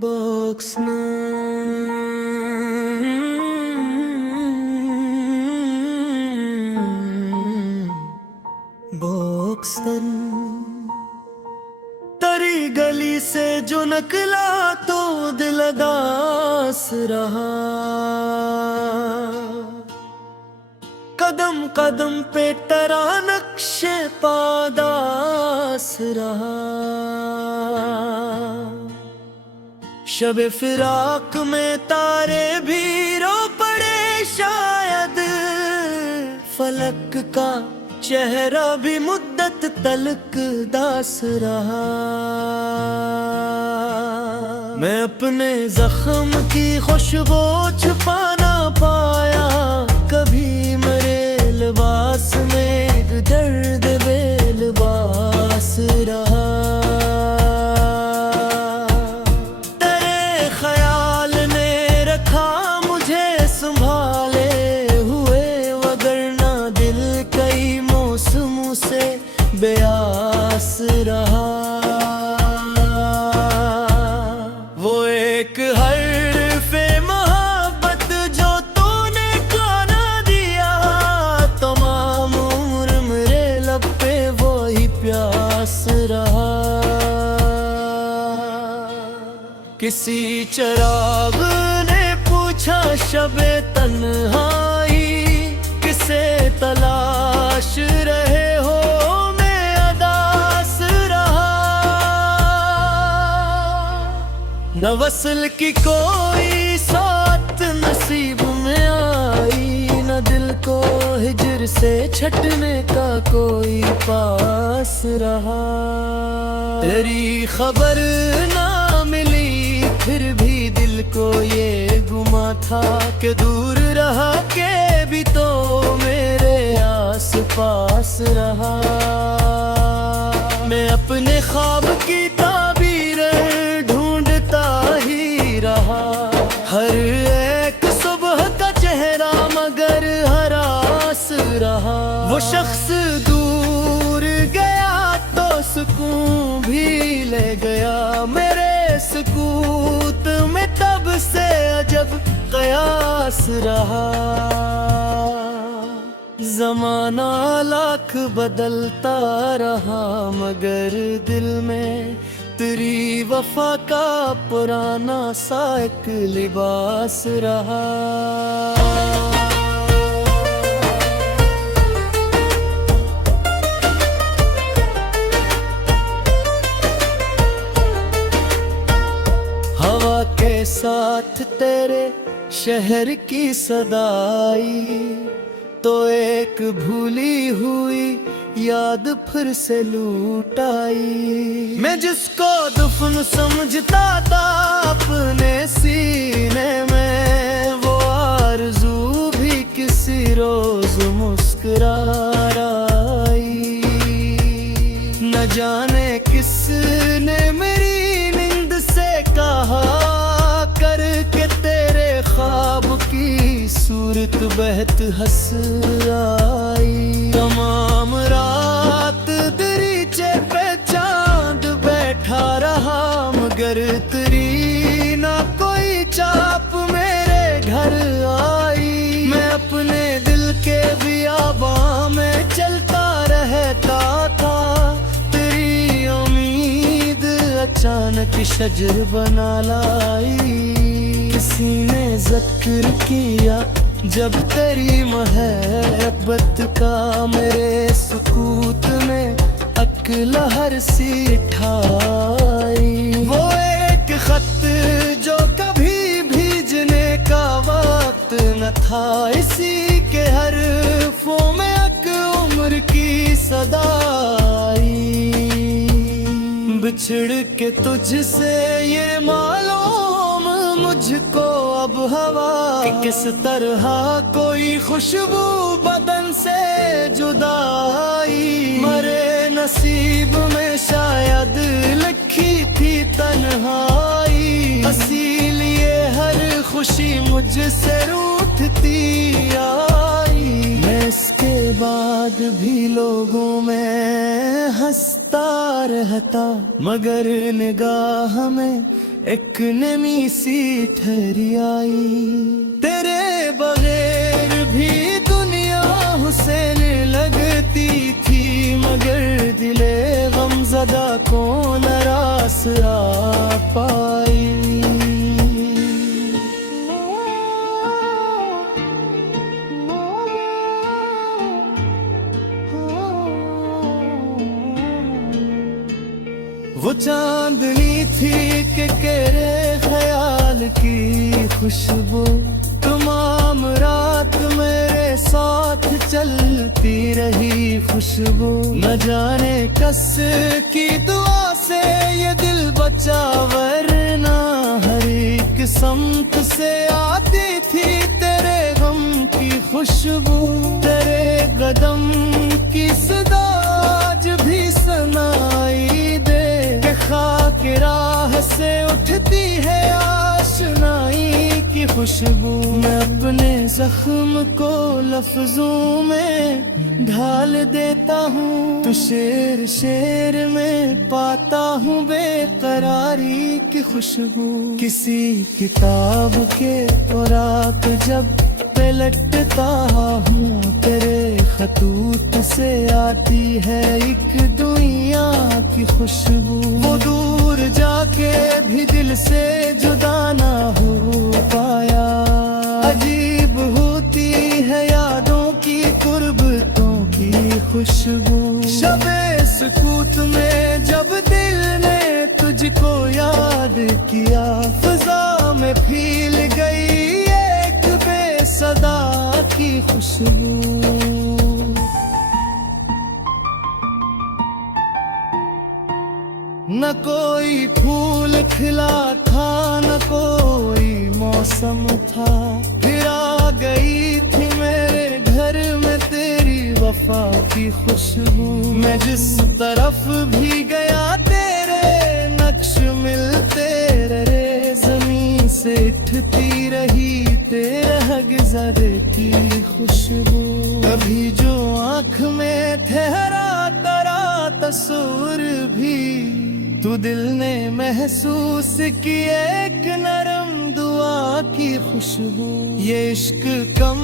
Boxna Boxton तरी गली से जो नकला तो दिल दास रहा। कदम कदम पे तेरा नक्शे पादास रहा। शबे फिराक में तारे भी रो पड़े शायद। फलक का चेहरा भी मुद्दत तलक दास रहा। मैं अपने जख्म की खुशबू छुपा ना पाया। कभी मेरे लिबास में एक दर्द बेलिबास रहा। बेआस रहा। वो एक हर्फ़े मोहब्बत जो तूने खाना दिया। तमाम उम्र मेरे लब पे वो ही प्यास रहा। किसी चिराग ने पूछा शबे तन्हाई किसे तलाश रहे हो। न वसल की कोई साथ नसीब में आई। न दिल को हिजर से छटने का कोई पास रहा। तेरी खबर ना मिली फिर भी दिल को ये गुमा था कि दूर रहा के भी तो मेरे आस पास रहा। मैं अपने ख्वाब की हर एक सुबह का चेहरा मगर हरास रहा। वो शख्स दूर गया तो सुकून भी ले गया। मेरे सुकूत में तब से अजब कयास रहा। ज़माना लाख बदलता रहा मगर दिल में तेरी वफा का पुराना सा एक लिबास रहा। हवा के साथ तेरे शहर की सदाई तो एक भूली हुई याद फिर से लूट आई। मैं जिसको दुफन समझता था अपने सीने में वो आरज़ू भी किसी रोज मुस्कुरा आई। न जाने किसने मेरी नींद से कहा करके तेरे ख्वाब की सूरत बहत हंस आई। तमाम रात दरीचे पे चांद बैठा रहा मगर तेरी ना कोई चाप मेरे घर आई। मैं अपने दिल के बियाबां में चलता रहता था। तेरी उम्मीद अचानक शजर बना लाई। किसी ने ज़िक्र किया जब तेरी मोहब्बत का मेरे सुकूत में अकलहर सी ठाई। वो एक खत जो कभी भीजने का वक्त न था। इसी के हरफों में एक उम्र की सदाई। बिछड़ के तुझसे ये मालूम मुझको अब हवा कि किस तरह कोई खुशबू बदन से जुदाई। मरे नसीब में शायद लिखी थी तन्हाई। इसीलिए हर खुशी मुझसे रूठती आई। मैं इसके बाद भी लोगों में हंसता रहता मगर निगाह में एक नमी सी ठहरी आई। तेरे बगैर भी दुनिया हुसैन लगती थी, मगर दिले गमज़दा को न रास आ पाई। वो चांदनी थी कि तेरे ख्याल की खुशबू, तमाम रात मेरे साथ चलती रही खुशबू। न जाने कस की दुआ से ये दिल बचा, वरना हर एक समत से आती थी तेरे गम की खुशबू। तेरे कदम की सदा आज भी सुनाई दे, के राह से उठती है आशनाई की खुशबू। मैं अपने जख्म को लफ्जों में ढाल देता हूँ, तो शेर शेर में पाता हूँ बेकरारी की खुशबू। किसी किताब के औरात जब पलटता हूँ, तेरे खतूत से आती है एक दुनिया की खुशबू। वो दूर जाके भी दिल से जुदा ना हो पाया, अजीब होती है यादों की कुर्बतों की खुशबू। शबे सुकूत में जब दिल ने तुझको याद किया, फिजा में फील गई एक बेसदा की खुशबू। न कोई फूल खिला था, न कोई मौसम था, फिर आ गई थी मेरे घर में तेरी वफा की खुशबू। मैं जिस तरफ भी गया तेरे नक्श मिलते रहे, जमीन से उठती रही तेरे गुज़र की खुशबू। कभी जो आँख में ठहरा तेरा तस्वीर भी, तू दिल ने महसूस की एक नरम दुआ की खुशबू। ये इश्क कम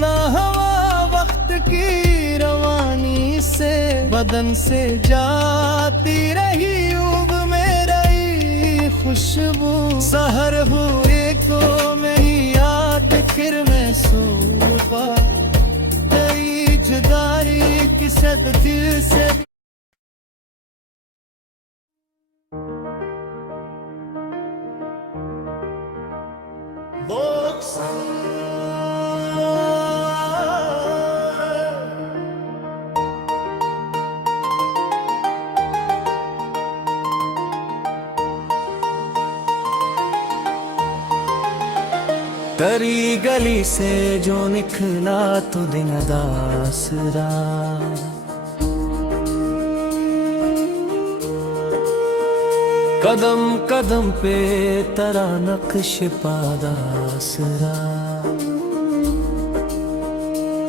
ना हवा वक्त की रवानी से, बदन से जाती रही ऊब में रही खुशबू। सहर हुए को मेरी याद फिर मैं सो पाया, तेरी जुदाई की सद दिल से। तेरी गली से जो निकला तो दिन दासरा, कदम कदम पे तेरा नक्श पादासरा।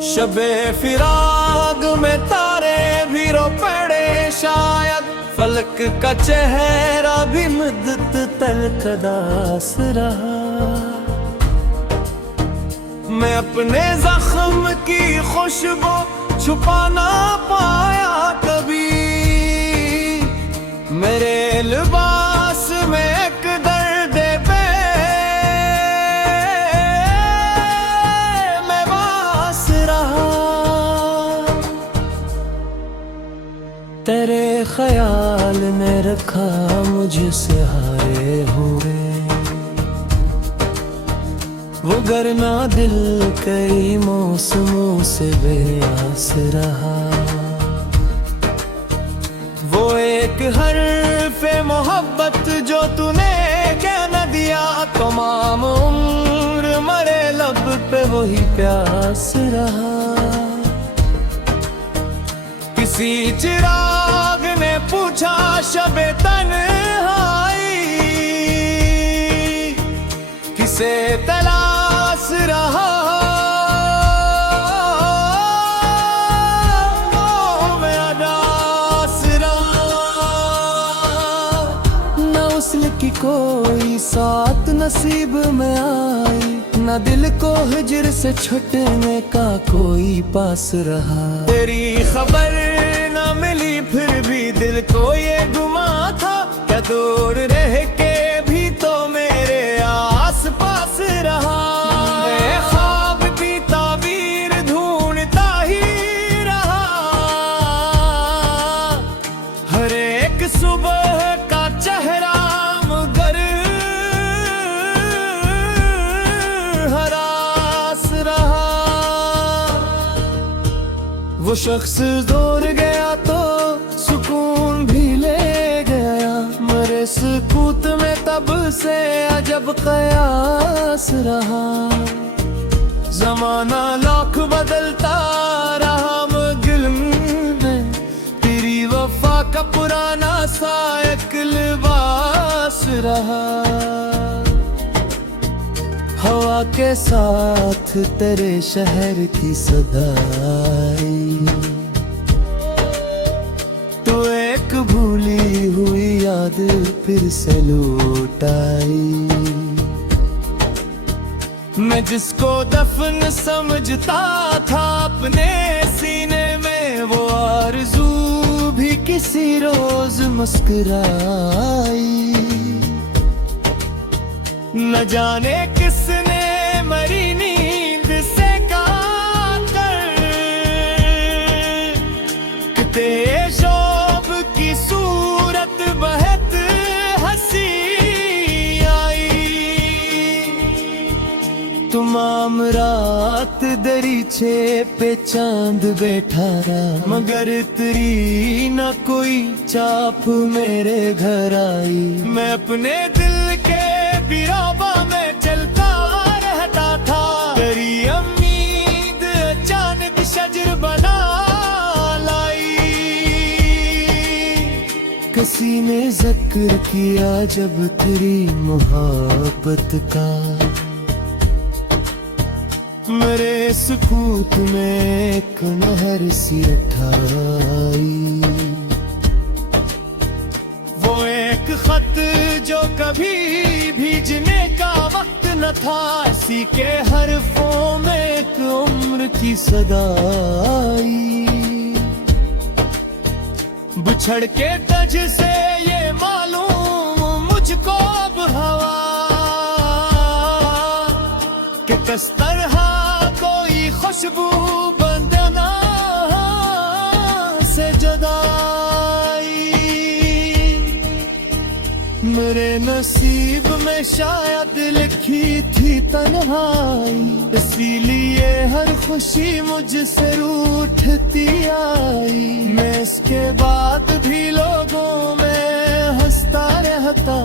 शबे फिराग में तारे भी रो पड़े शायद, फलक का चेहरा भी मुद्दत तलकदास रहा। मैं अपने जख्म की खुशबू छुपा ना पाया कभी, मेरे लिबास में एक दर्द पे मैं बास रहा। तेरे ख्याल ने रखा मुझसे हारे हुए, वो गरना दिल कई मौसमों से बेआस रहा। वो एक हर्फ़े मोहब्बत जो तूने कह न दिया, तमाम उम्र मरे लब पे वही प्यास रहा। किसी चिराग ने पूछा शबे तन्हाई, किसे तलाश रहा। की कोई साथ नसीब में आई, न दिल को हिजर से छुटने का कोई पास रहा। तेरी खबर न मिली फिर भी दिल को ये गुमा था, क्या दूर रह के भी तो मेरे आस पास रहा। मैं ख्वाब की ताबीर ढूंढता ही रहा, हर एक सुबह का चेहरा मगर हरास रहा। वो शख्स दूर गया तो सुकून भी ले गया, मेरे सुकूत में तब से अजब कयास रहा। जमाना लाख बदलता रहा मगर में तेरी वफा का पुराना सा एक लिबास रहा। हवा के साथ तेरे शहर की सदाई, तो एक भूली हुई याद फिर से लौट आई। मैं जिसको दफन समझता था अपने सीने में, वो आरज़ू भी किसी रोज मुस्कुराई। न जाने किसने मरी नींद से काकर तेशोब की सूरत बहत हंसी आई। तमाम रात दरीचे पे चांद बैठा रहा, मगर तेरी न कोई चाप मेरे घर आई। मैं अपने दिल के बिराबा में चलता रहता था, तेरी उम्मीद अचानक शजर बना लाई। किसी ने जिक्र किया जब तेरी मोहब्बत का, मेरे सुकूत में एक नहर सी उठाई। वो एक खत जो कभी भीजने का वक्त न था, इसी के हरफों में एक उम्र की सदाई। बिछड़ के तज से ये मालूम मुझको अब हवा, कि किस तरह कोई खुशबू बंदना से जुदाई। मेरे नसीब में शायद लिखी थी तन्हाई, इसीलिए हर खुशी मुझसे रूठती आई। मैं इसके बाद भी लोगों में हंसता रहता,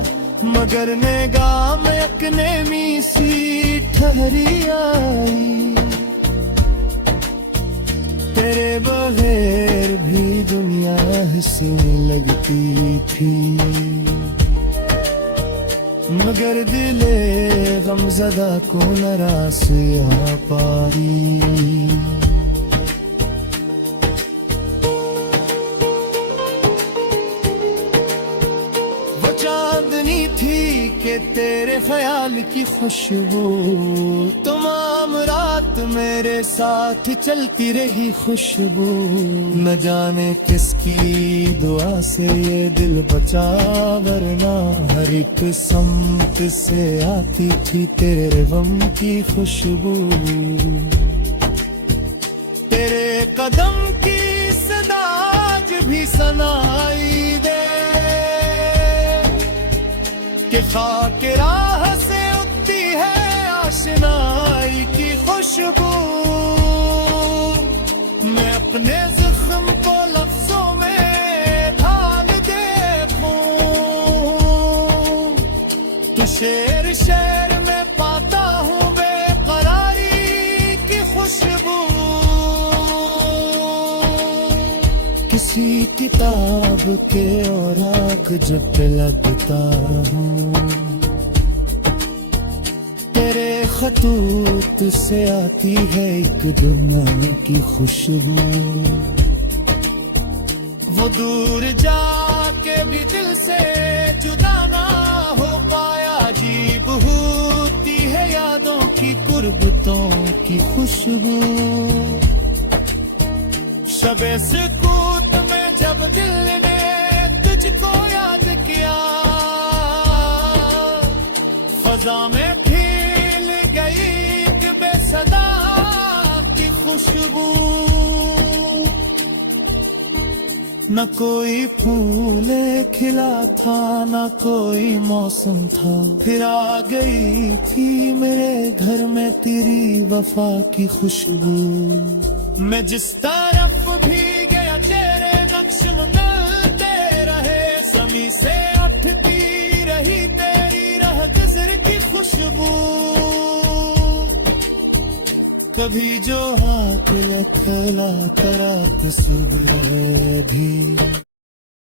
मगर निगाह में एक नेमी सी ठहरी आई। तेरे बगैर भी दुनिया हंसने लगती थी, मगर दिले गमज़दा को नरास आ पारी। वो चांदनी थी कि तेरे ख्याल की खुशबू, तमाम रात मेरे साथ चलती रही खुशबू। न जाने किसकी दुआ से ये दिल बचा, वरना हर एक समत से आती थी तेरे गम की खुशबू। तेरे कदम की सदा आज भी सुनाई दे, कि खाके राह से उठती है आशनाई की खुशबू। मैं अपने जख्म को लफ्जों में ढाल देखूं, तो शेर शेर में पाता हूँ बेकरारी की खुशबू। किसी किताब के औराक जब पे लगता हूँ, तेरे खतूत से आती है एक दुनिया की खुशबू। वो दूर जाके भी दिल से जुदा ना हो शरबतों की खुशबू। शबे सुकूत में जब दिल ने तुझको याद किया, फजा में फैल गई एक बेसदा की खुशबू। न कोई फूल खिला था, न कोई मौसम था, फिर आ गई थी मेरे घर में तेरी वफा की खुशबू। मैं जिस तरफ भी गया तेरे नक्श मिलते रहे, ज़मीं से उठती रही तेरी राह गुज़र की खुशबू। कभी जो हाथ लखला करा सुबह भी